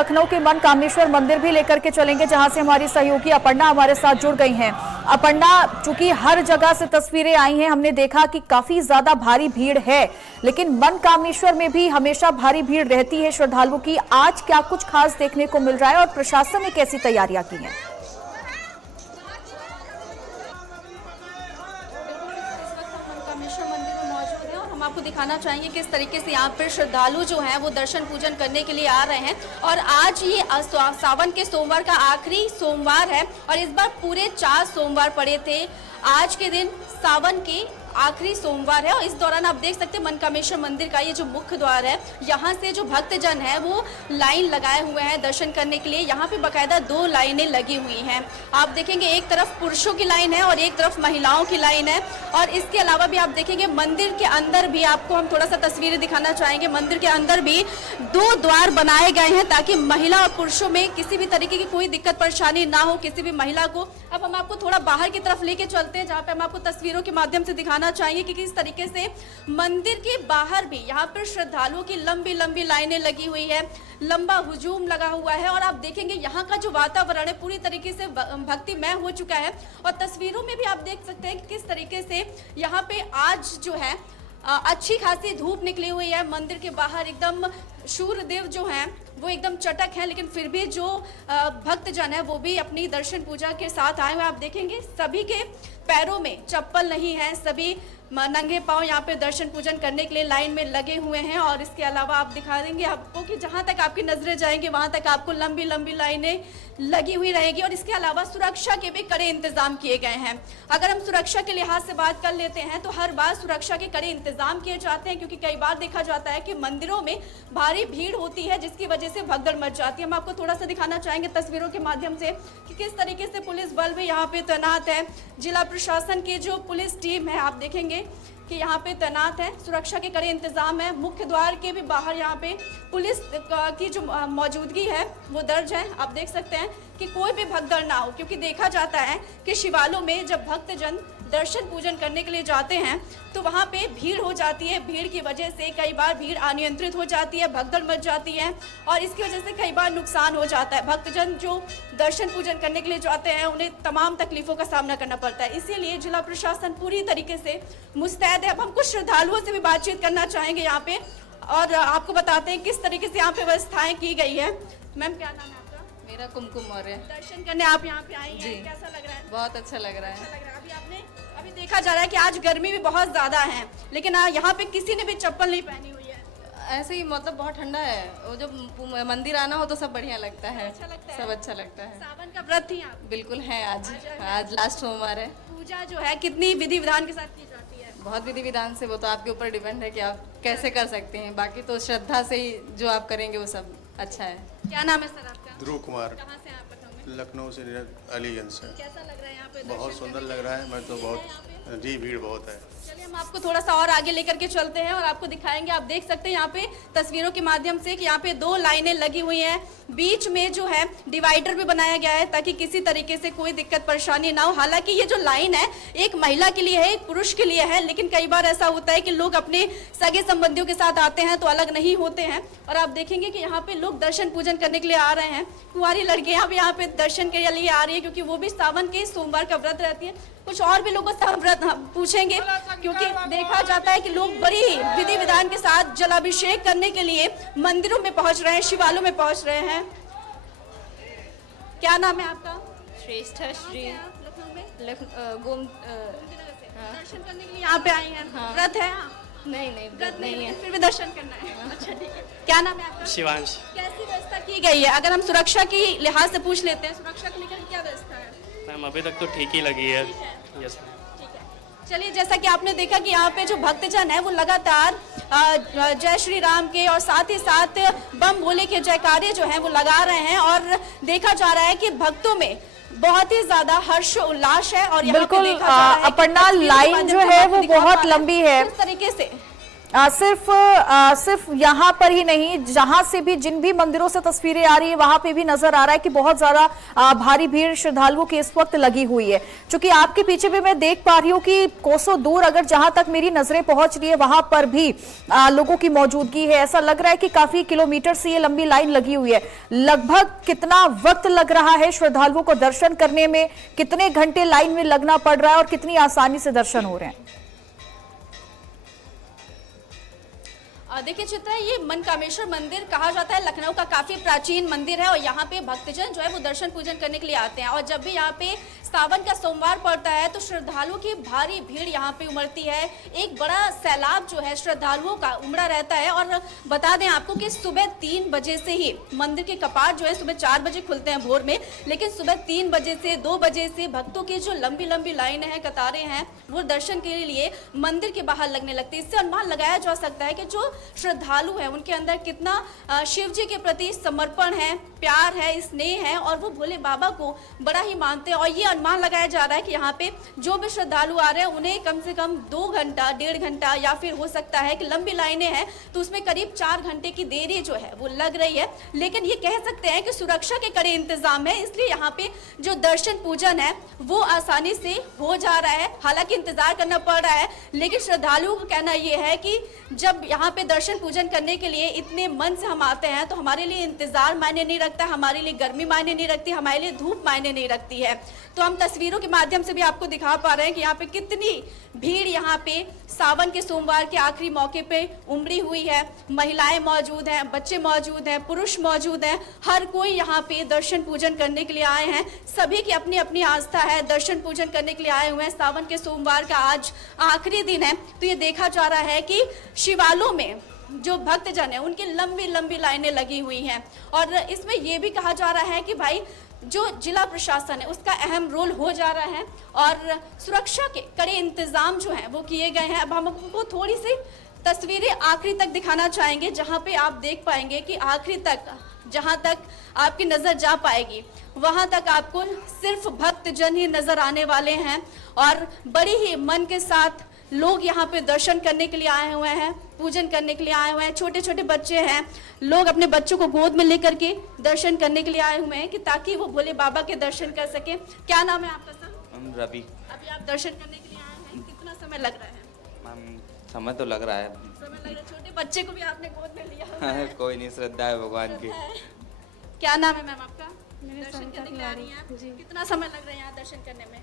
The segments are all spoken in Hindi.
लखनऊ के मनकामेश्वर मंदिर भी लेकर के चलेंगे, जहां से हमारी सहयोगी अपर्णा हमारे साथ जुड़ गई हैं। अपर्णा, चूंकि हर जगह से तस्वीरें आई हैं, हमने देखा कि काफी ज्यादा भारी भीड़ है, लेकिन मनकामेश्वर में भी हमेशा भारी भीड़ रहती है श्रद्धालुओं की। आज क्या कुछ खास देखने को मिल रहा है और प्रशासन ने कैसी तैयारियां की हैं? आपको दिखाना चाहेंगे किस तरीके से यहाँ पर श्रद्धालु जो हैं वो दर्शन पूजन करने के लिए आ रहे हैं। और आज ये सावन के सोमवार का आखिरी सोमवार है और इस बार पूरे 4 सोमवार पड़े थे। आज के दिन सावन के आखिरी सोमवार है और इस दौरान आप देख सकते हैं मनकामेश्वर मंदिर का ये जो मुख्य द्वार है, यहाँ से जो भक्तजन है वो लाइन लगाए हुए हैं दर्शन करने के लिए। यहाँ पे बाकायदा 2 लाइनें लगी हुई हैं। आप देखेंगे एक तरफ पुरुषों की लाइन है और एक तरफ महिलाओं की लाइन है। और इसके अलावा भी आप देखेंगे मंदिर के अंदर भी, आपको हम थोड़ा सा तस्वीरें दिखाना चाहेंगे, मंदिर के अंदर भी 2 द्वार बनाए गए हैं ताकि महिला और पुरुषों में किसी भी तरीके की कोई दिक्कत परेशानी ना हो किसी भी महिला को। अब हम आपको थोड़ा बाहर की तरफ लेके चलते हैं, जहाँ पे हम आपको तस्वीरों के माध्यम से दिखाना चाहिए कि किस तरीके से मंदिर के बाहर भी यहाँ पर श्रद्धालुओं की लंबी लंबी लाइनें लगी हुई है, लंबा हुजूम लगा हुआ है। और आप देखेंगे यहाँ का जो वातावरण है पूरी तरीके से भक्तिमय हो चुका है। और तस्वीरों में भी आप देख सकते हैं कि किस तरीके से यहाँ पे आज जो है अच्छी खासी धूप निकली हुई है। मंदिर के बाहर एकदम सूर्यदेव जो हैं वो एकदम चटक है, लेकिन फिर भी जो भक्तजन है वो भी अपनी दर्शन पूजा के साथ आए हुए। आप देखेंगे सभी के पैरों में चप्पल नहीं है, सभी नंगे पांव यहाँ पे दर्शन पूजन करने के लिए लाइन में लगे हुए हैं। और इसके अलावा आप दिखा देंगे आपको कि जहाँ तक आपकी नजरें जाएंगे वहाँ तक आपको लंबी लंबी लाइनें लगी हुई रहेगी। और इसके अलावा सुरक्षा के भी कड़े इंतजाम किए गए हैं। अगर हम सुरक्षा के लिहाज से बात कर लेते हैं तो हर बार सुरक्षा के कड़े इंतजाम किए जाते हैं, क्योंकि कई बार देखा जाता है कि मंदिरों में भारी भीड़ होती है जिसकी वजह से भगदड़ मच जाती है। हम आपको थोड़ा सा दिखाना चाहेंगे तस्वीरों के माध्यम से कि किस तरीके से पुलिस बल भी यहाँ पे तैनात है। जिला प्रशासन की जो पुलिस टीम है आप देखेंगे कि यहाँ पे तैनात है, सुरक्षा के कड़े इंतजाम है। मुख्य द्वार के भी बाहर यहाँ पे पुलिस की जो मौजूदगी है वो दर्ज है। आप देख सकते हैं कि कोई भी भगदड़ ना हो, क्योंकि देखा जाता है कि शिवालयों में जब भक्तजन दर्शन पूजन करने के लिए जाते हैं तो वहाँ पे भीड़ हो जाती है। भीड़ की वजह से कई बार भीड़ अनियंत्रित हो जाती है, भगदड़ मच जाती है और इसकी वजह से कई बार नुकसान हो जाता है। भक्तजन जो दर्शन पूजन करने के लिए जाते हैं उन्हें तमाम तकलीफों का सामना करना पड़ता है। इसीलिए जिला प्रशासन पूरी तरीके से मुस्तैद है। अब हम कुछ श्रद्धालुओं से भी बातचीत करना चाहेंगे यहाँ पे और आपको बताते हैं किस तरीके से यहाँ पे व्यवस्थाएं की गई है। मैम, क्या नाम है आपका? मेरा कुमकुम मौर्य। दर्शन करने आप यहाँ पे आई हैं, कैसा लग रहा है? बहुत अच्छा लग रहा है। अभी देखा जा रहा है कि आज गर्मी भी बहुत ज्यादा है, लेकिन यहाँ पे किसी ने भी चप्पल नहीं पहनी हुई है। ऐसे ही मतलब बहुत ठंडा है। वो जब मंदिर आना हो तो सब बढ़िया लगता है, अच्छा लगता है। सब अच्छा लगता है। सावन का व्रत थी आप? बिल्कुल है। आज लास्ट सोमवार है। पूजा जो है कितनी विधि विधान के साथ की जाती है? बहुत विधि विधान से, वो तो आपके ऊपर डिपेंड है कि आप कैसे कर सकते हैं। बाकी तो श्रद्धा से ही जो आप करेंगे वो सब अच्छा है। क्या नाम है सर आपका? ध्रुव कुमार। कहाँ से आप? लखनऊ से, अलीगंज से। कैसा लग रहा है यहाँ पे? बहुत सुंदर लग रहा है। मैं तो बहुत जी भीड़ बहुत है। चलिए हम आपको थोड़ा सा और आगे लेकर के चलते हैं और आपको दिखाएंगे। आप देख सकते हैं यहाँ पे तस्वीरों के माध्यम से कि यहाँ पे 2 लाइनें लगी हुई हैं। बीच में जो है डिवाइडर भी बनाया गया है ताकि किसी तरीके से कोई दिक्कत परेशानी ना हो। हालांकि ये जो लाइन है एक महिला के लिए है, एक पुरुष के लिए है, लेकिन कई बार ऐसा होता है कि लोग अपने सगे संबंधियों के साथ आते हैं तो अलग नहीं होते हैं। और आप देखेंगे कि यहाँ पे लोग दर्शन पूजन करने के लिए आ रहे हैं। कुंवारी लड़कियां भी यहाँ पे दर्शन के लिए आ रही है, क्योंकि वो भी सावन के सोमवार का व्रत रहती है। कुछ और भी लोगों से हम व्रत पूछेंगे, क्योंकि देखा जाता है कि लोग बड़ी विधि विधान के साथ जलाभिषेक करने के लिए मंदिरों में पहुंच रहे हैं, शिवालयों में पहुंच रहे हैं। क्या नाम है आपका? श्रेष्ठ श्री लखनऊ में दर्शन करने के लिए यहाँ पे आए हैं। व्रत है? नहीं व्रत नहीं है, फिर भी दर्शन करना है। अच्छा, ठीक है। क्या नाम है आपका? शिवांश। कैसी व्यवस्था की गई है? अगर हम सुरक्षा की लिहाज से पूछ लेते हैं, सुरक्षा को लेकर क्या व्यवस्था है? मैम अभी तक तो ठीक ही लगी है। यस ठीक है। चलिए, जैसा कि आपने देखा कि यहाँ पे जो भक्तजन है वो लगातार जय श्री राम के और साथ ही साथ बम भोले के जयकारे जो हैं वो लगा रहे हैं और देखा जा रहा है कि भक्तों में बहुत ही ज्यादा हर्ष उल्लास है। और यहाँ पे बिल्कुल देखा जा रहा है अपर्णा, लाइन जो है वो बहुत लंबी है। इस तरीके से सिर्फ यहाँ पर ही नहीं, जहां से भी जिन भी मंदिरों से तस्वीरें आ रही है वहां पे भी नजर आ रहा है कि बहुत ज्यादा भारी भीड़ श्रद्धालुओं की इस वक्त लगी हुई है। क्योंकि आपके पीछे भी मैं देख पा रही हूँ कि कोसों दूर, अगर जहां तक मेरी नजरें पहुंच रही है वहां पर भी लोगों की मौजूदगी है। ऐसा लग रहा है कि काफी किलोमीटर से ये लंबी लाइन लगी हुई है। लगभग कितना वक्त लग रहा है श्रद्धालुओं को दर्शन करने में, कितने घंटे लाइन में लगना पड़ रहा है और कितनी आसानी से दर्शन हो रहे हैं? देखिए चित्रा, ये मनकामेश्वर मंदिर कहा जाता है लखनऊ का काफी प्राचीन मंदिर है और यहाँ पे भक्तजन जो है वो दर्शन पूजन करने के लिए आते हैं। और जब भी यहाँ पे सावन का सोमवार पड़ता है तो श्रद्धालुओं की भारी भीड़ यहाँ पे उमड़ती है। एक बड़ा सैलाब जो है श्रद्धालुओं का उमड़ा रहता है। और बता दें आपको कि सुबह 3 बजे से ही मंदिर के कपाट जो है सुबह 4 बजे खुलते हैं भोर में, लेकिन सुबह 3 बजे से 2 बजे से भक्तों की जो लंबी लंबी लाइनें हैं, कतारें हैं, वो दर्शन के लिए मंदिर के बाहर लगने लगती है। इससे अनुमान लगाया जा सकता है कि जो श्रद्धालु है उनके अंदर कितना शिव जी के प्रति समर्पण है, प्यार है, स्नेह है और वो भोले बाबा को बड़ा ही मानते हैं। और ये अनुमान लगाया जा रहा है कि यहाँ पे जो भी श्रद्धालु आ रहे हैं उन्हें कम से कम 2 घंटा, 1.5 घंटा या फिर हो सकता है कि लंबी लाइनें हैं तो उसमें करीब 4 घंटे की देरी जो है वो लग रही है। लेकिन ये कह सकते हैं कि सुरक्षा के कड़े इंतजाम है, इसलिए यहाँ पे जो दर्शन पूजन है वो आसानी से हो जा रहा है। हालांकि इंतजार करना पड़ रहा है, लेकिन श्रद्धालुओं का कहना यह है कि जब यहाँ पे दर्शन पूजन करने के लिए इतने मन से हम आते हैं तो हमारे लिए इंतजार मायने नहीं रखता, हमारे लिए गर्मी मायने नहीं रखती, हमारे लिए धूप मायने नहीं रखती है। तो हम तस्वीरों के माध्यम से भी आपको दिखा पा रहे हैं कि यहाँ पे कितनी भीड़ यहाँ पे सावन के सोमवार के आखिरी मौके पे उमड़ी हुई है। महिलाएं मौजूद हैं, बच्चे मौजूद हैं, पुरुष मौजूद हैं, हर कोई यहाँ पे दर्शन पूजन करने के लिए आए हैं। सभी की अपनी अपनी आस्था है, दर्शन पूजन करने के लिए आए हुए हैं। सावन के सोमवार का आज आखिरी दिन है तो ये देखा जा रहा है कि शिवालयों में जो भक्तजन है उनकी लंबी लंबी लाइनें लगी हुई हैं। और इसमें यह भी कहा जा रहा है कि भाई जो जिला प्रशासन है उसका अहम रोल हो जा रहा है और सुरक्षा के कड़े इंतजाम जो हैं वो किए गए हैं। अब हम आपको थोड़ी सी तस्वीरें आखिरी तक दिखाना चाहेंगे जहां पे आप देख पाएंगे कि आखिरी तक, जहां तक आपकी नजर जा पाएगी वहां तक आपको सिर्फ भक्तजन ही नजर आने वाले हैं। और बड़ी ही मन के साथ लोग यहाँ पे दर्शन करने के लिए आए हुए हैं, पूजन करने के लिए आए हुए हैं। छोटे छोटे बच्चे हैं, लोग अपने बच्चों को गोद में लेकर के दर्शन करने के लिए आए हुए हैं कि ताकि वो भोले बाबा के दर्शन कर सके। क्या नाम है आपका सर? रवि। अभी आप दर्शन करने के लिए आए हैं, कितना समय लग रहा है? मैम समय तो लग रहा है। समय लग रहा है। छोटे बच्चे को भी आपने गोद में लिया हुआ है। कोई नहीं, श्रद्धा है भगवान की। क्या नाम है मैम आपका? दर्शन करने के लिए आ रही हैं आप? कितना समय लग रहा है यहाँ दर्शन करने में?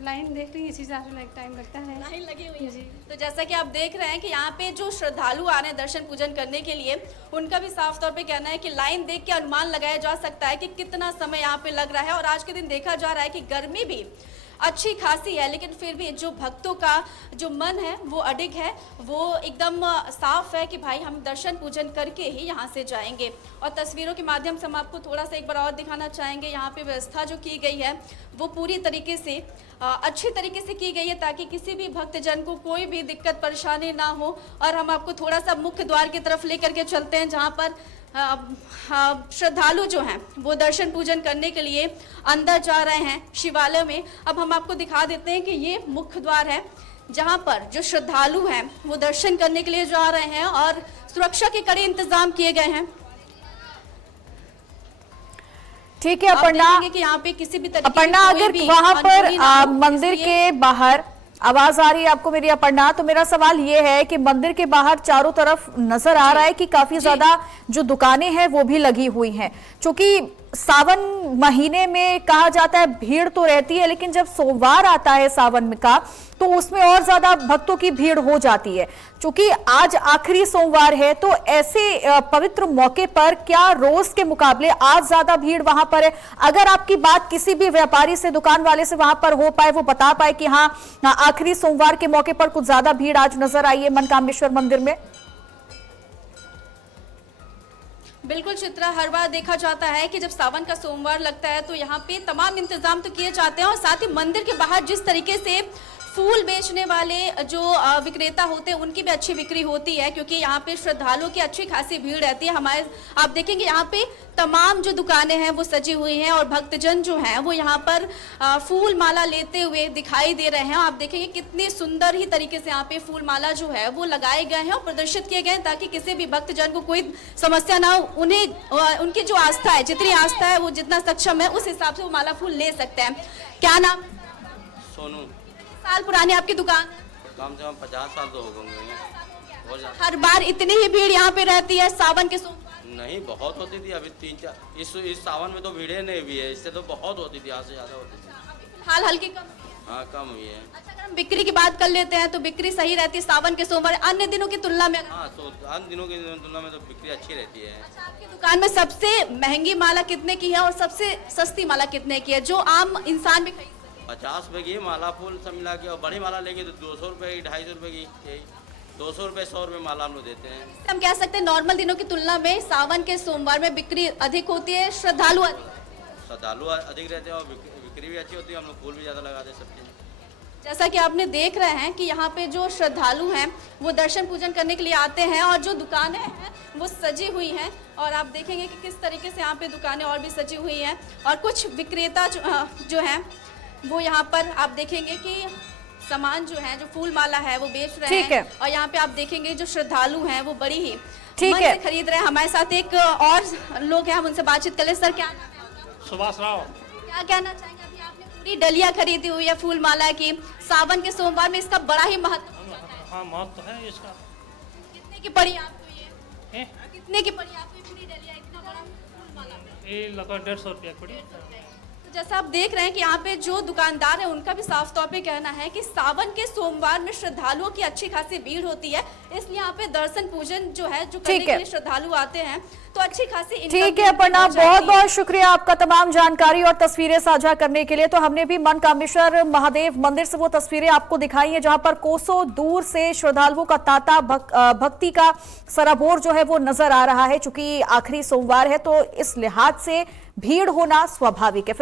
लाइन देख रही है, इसी हिसाब से टाइम लगता है। लाइन लगी हुई है। तो जैसा कि आप देख रहे हैं कि यहाँ पे जो श्रद्धालु आ रहे हैं दर्शन पूजन करने के लिए, उनका भी साफ तौर पे कहना है कि लाइन देख के अनुमान लगाया जा सकता है कि कितना समय यहाँ पे लग रहा है। और आज के दिन देखा जा रहा है कि गर्मी भी अच्छी खासी है, लेकिन फिर भी जो भक्तों का जो मन है वो अडिग है, वो एकदम साफ है कि भाई हम दर्शन पूजन करके ही यहाँ से जाएंगे। और तस्वीरों के माध्यम से हम आपको थोड़ा सा एक बार और दिखाना चाहेंगे। यहाँ पे व्यवस्था जो की गई है वो पूरी तरीके से अच्छी तरीके से की गई है ताकि किसी भी भक्तजन को कोई भी दिक्कत परेशानी ना हो। और हम आपको थोड़ा सा मुख्य द्वार की तरफ लेकर के चलते हैं जहाँ पर श्रद्धालु जो हैं वो दर्शन पूजन करने के लिए अंदर जा रहे हैं शिवालय में। अब हम आपको दिखा देते हैं कि ये मुख्य द्वार है जहां पर जो श्रद्धालु हैं वो दर्शन करने के लिए जा रहे हैं और सुरक्षा के कड़े इंतजाम किए गए हैं। ठीक है अपर्णा, कि यहाँ पे किसी भी तरीके अपर्णा अगर वहां पर मंदिर के बाहर आवाज आ रही है आपको मेरी अपर्णा, तो मेरा सवाल ये है कि मंदिर के बाहर चारों तरफ नजर आ रहा है कि काफी ज्यादा जो दुकानें हैं वो भी लगी हुई हैं। क्योंकि सावन महीने में कहा जाता है भीड़ तो रहती है, लेकिन जब सोमवार आता है सावन का तो उसमें और ज्यादा भक्तों की भीड़ हो जाती है। क्योंकि आज आखिरी सोमवार है तो ऐसे पवित्र मौके पर क्या रोज के मुकाबले आज ज्यादा भीड़ वहां पर है? अगर आपकी बात किसी भी व्यापारी से, दुकान वाले से वहां पर हो पाए, वो बता पाए कि हाँ आखिरी सोमवार के मौके पर कुछ ज्यादा भीड़ आज नजर आई है मनकामेश्वर मंदिर में। बिल्कुल चित्रा, हर बार देखा जाता है कि जब सावन का सोमवार लगता है तो यहाँ पे तमाम इंतजाम तो किए जाते हैं और साथ ही मंदिर के बाहर जिस तरीके से फूल बेचने वाले जो विक्रेता होते हैं उनकी भी अच्छी बिक्री होती है, क्योंकि यहाँ पे श्रद्धालुओं की अच्छी खासी भीड़ रहती है। हमारे आप देखेंगे यहाँ पे तमाम जो दुकानें हैं वो सजी हुई हैं और भक्तजन जो हैं वो यहाँ पर फूल माला लेते हुए दिखाई दे रहे हैं। आप देखेंगे कितनी सुंदर ही तरीके से यहाँ पे फूल माला जो है वो लगाए गए हैं और प्रदर्शित किए गए हैं, ताकि किसी भी भक्तजन को कोई समस्या ना हो। उन्हें उनकी जो आस्था है, जितनी आस्था है वो जितना सक्षम है उस हिसाब से वो माला फूल ले सकते हैं। क्या नाम? सोनू। साल पुरानी आपकी दुकान? कम से कम 50 साल तो हो गए। हर बार इतनी ही भीड़ यहाँ पे रहती है सावन के सोमवार? नहीं, बहुत होती थी। अभी 3-4 इस सावन में तो भीड़े नहीं भी है, इससे तो बहुत होती थी, आज से ज्यादा होती थी। हाल हल्की कम? हाँ, कम हुई है। अच्छा, अगर हम बिक्री की बात कर लेते हैं तो बिक्री सही रहती है सावन के सोमवार अन्य दिनों की तुलना में? हाँ, तो अन्य दिनों की तुलना में तो बिक्री अच्छी रहती है। अच्छा, आपकी दुकान में सबसे महंगी माला कितने की है और सबसे सस्ती माला कितने की है जो आम इंसान भी खरीद सके? 50 रुपए की माला फूल सब मिला के, और बड़ी माला लेंगे तो 200 रुपए की, 250 रुपए की, यही 200 रुपए 100 रुपए माला हम लोग देते हैं। हम कह सकते हैं नॉर्मल दिनों की तुलना में सावन के सोमवार में बिक्री अधिक होती है, श्रद्धालु अधिक रहते हैं और बिक्री भी अच्छी होती है। हम लोग फूल भी ज़्यादा लगाते हैं सब चीज़। जैसा कि आपने देख रहे हैं कि यहाँ पे जो श्रद्धालु हैं वो दर्शन पूजन करने के लिए आते हैं और जो दुकानें हैं वो सजी हुई हैं, और आप देखेंगे कि किस तरीके से यहाँ पे दुकानें और भी सजी हुई हैं और कुछ विक्रेता जो हैं वो यहाँ पर आप देखेंगे कि सामान जो है, जो फूल माला है वो बेच रहे हैं। है। और यहाँ पे आप देखेंगे जो श्रद्धालु हैं वो बड़ी ही ठीक मन है से खरीद रहे हैं। हमारे साथ एक और लोग हैं, हम उनसे बातचीत कर ले। सर, क्या नाम है आपका? सुभाष राव। क्या कहना चाहेंगे? अभी आपने पूरी डलिया खरीदी हुई है फूल माला की, सावन के सोमवार में इसका बड़ा ही महत्व होता है। हाँ, महत्व तो है इसका। कितने की पड़ी आपको ये? हैं? कितने की पड़ी आपको ये पूरी डलिया, इतना बड़ा फूल माला? ये लगभग 150 रुपया पड़ी। तो जैसा आप देख रहे हैं कि यहाँ पे जो दुकानदार है उनका भी साफ तौर पे कहना है कि सावन के सोमवार में श्रद्धालुओं की अच्छी खासी भीड़ होती है, इसलिए यहाँ पे दर्शन पूजन जो है जो करने के लिए श्रद्धालु आते हैं तो अच्छी खासी इनकम ठीक है अपर्णा, बहुत बहुत शुक्रिया आपका तमाम जानकारी और तस्वीरें साझा करने के लिए। तो हमने भी मनकामेश्वर महादेव मंदिर से वो तस्वीरें आपको दिखाई हैं जहां पर कोसों दूर से श्रद्धालुओं का तांता भक्ति का सराबोर जो है वो नजर आ रहा है। चूंकि आखिरी सोमवार है तो इस लिहाज से भीड़ होना स्वाभाविक है।